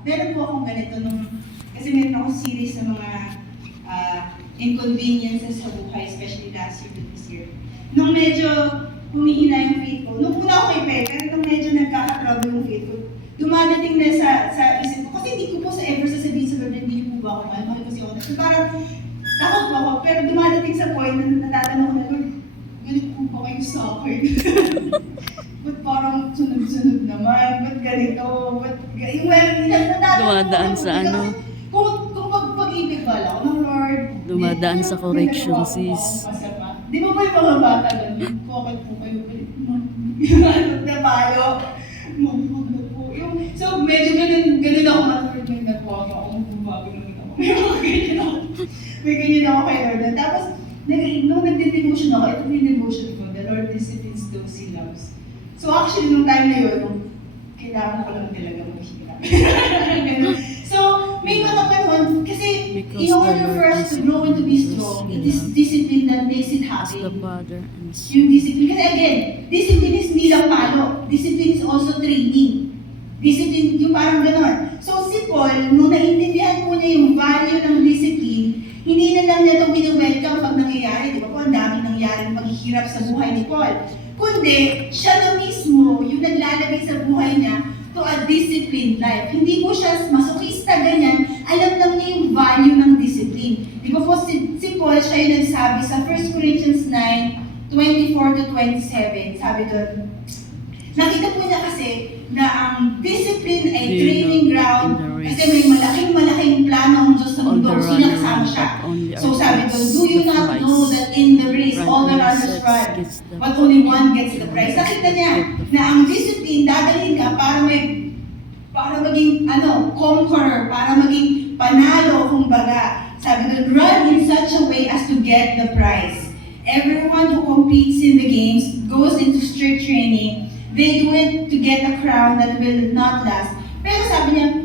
meron po akong ganito kasi meron akong series ng mga inconveniences sa buhay, especially last year to this year. Nung medyo humihina yung faith ko, nung una ako kay Pe, pero nung medyo nagkaka-trouble yung faith ko, dumadating na sa isip ko, kasi hindi ko po sa ever sasabihin sa Lord, hindi niyo po ba ako mahal? Mahal kasi ako na. So parang, takot po ako, pero dumadating sa point na natatanong ko na, Lord, galit po ba kayo sa akin? Ba't parang sunod-sunod naman? Ba't ganito? Ba't yung Dumadaan sa ano? Kung pag-ibig ba lang ng Lord, Dumadaan sa correction, sis. Di ba may mga bata ganun? Bakit po kayo galit? Ano na palo? Magpagod po. So medyo ganun ako matulad yung nagwag ako. Magbabago naman ako. May ganyan ako kay Lord. Tapos, nung nagde-devotion ako, ito yung devotion ko, the Lord disciplines those He loves. So actually, nung time na yun, kailangan ko lang talaga maghirap. So, may mga panahon, kasi in order for us to grow and to be strong, it is discipline that makes it happen. Yung discipline, kasi again, discipline is hindi lang palo. Discipline is also training. Discipline, yung parang gano'n. So si Paul, nung naintindihan po niya yung value ng discipline, hindi na lang niya ito wini-welcome pag nangyayari. Di ba po, ang daming nangyaring paghihirap sa buhay ni Paul. Kundi, siya na mismo yung naglalagay sa buhay niya to a disciplined life. Hindi po siya masokista, ganyan. Alam lang niya yung value ng discipline. Di ba po, si Paul, siya yung nagsabi sa 1 Corinthians 9:24-27, sabi doon, nakita po niya kasi na ang discipline ay training ground kasi may malaking plano ang Diyos sa mundo. So, nakasama siya. So, sabi doon, do you not know that in the race, all the runners run, but only one gets the prize? Nakita niya na ang discipline, dadalhin ka para maging, conqueror, para maging panalo, kumbaga. Sabi doon, run in such a way as to get the prize. Everyone who competes in the games goes into strict training. They do it to get a crown that will not last. Pero sabi niya,